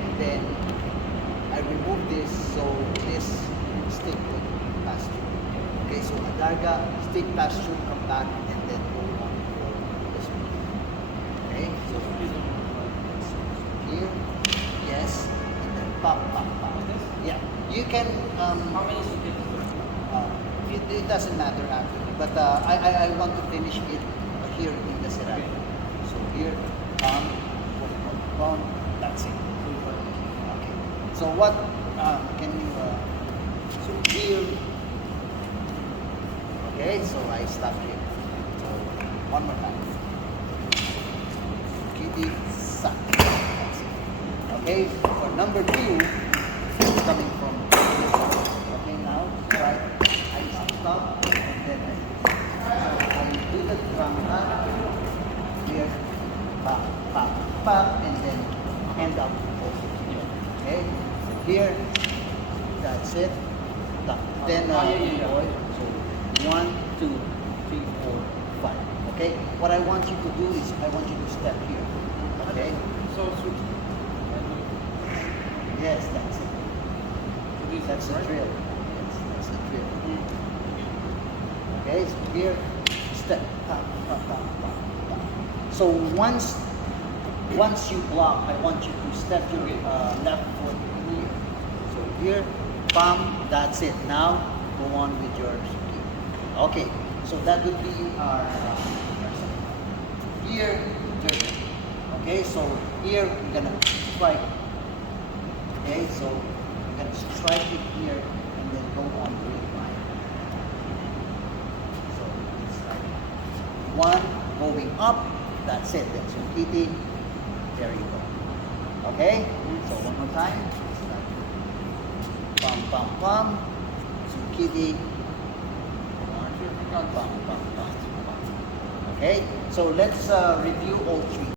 and then I remove this so this stick would pass through. Okay, so adarga, stick pass through, come back, and then go on for this one. Okay, so here, yes, and then pop, pop, pop. Yeah, you can. How many Sungkiti? It doesn't matter actually, but I want to finish it here in the sirata. So here, that's it. Okay. So what can you? So here. Okay. So I stop here. So one more time. Kitty sa. That's it. Okay. For number 2, it's coming from. Okay. Now try. I stop and then I do the drum here, pop, pop, pop, and then hand up. Okay, so here, that's it. Stop. Then boy, so 1, 2, 3, 4, 5. Okay, what I want you to do is I want you to step here. Okay. So, Yes, that's it. That's the drill. Yes, that's the drill. Okay, so here, step, pop, pop, pop, pop, pop. So once you block, I want you to step your left foot here. So here, palm, that's it. Now, go on with your Sungkiti. Okay, so that would be our here, turn. Okay, so here, we're gonna strike. Okay, so we're gonna strike it here and then go on with line. So it's like 1 going up, that's it. Then Sungkiti, there you go. Okay, so one more time. It's like pam pam pam, Sungkiti, pam pam pam pam. Okay, so let's review all 3.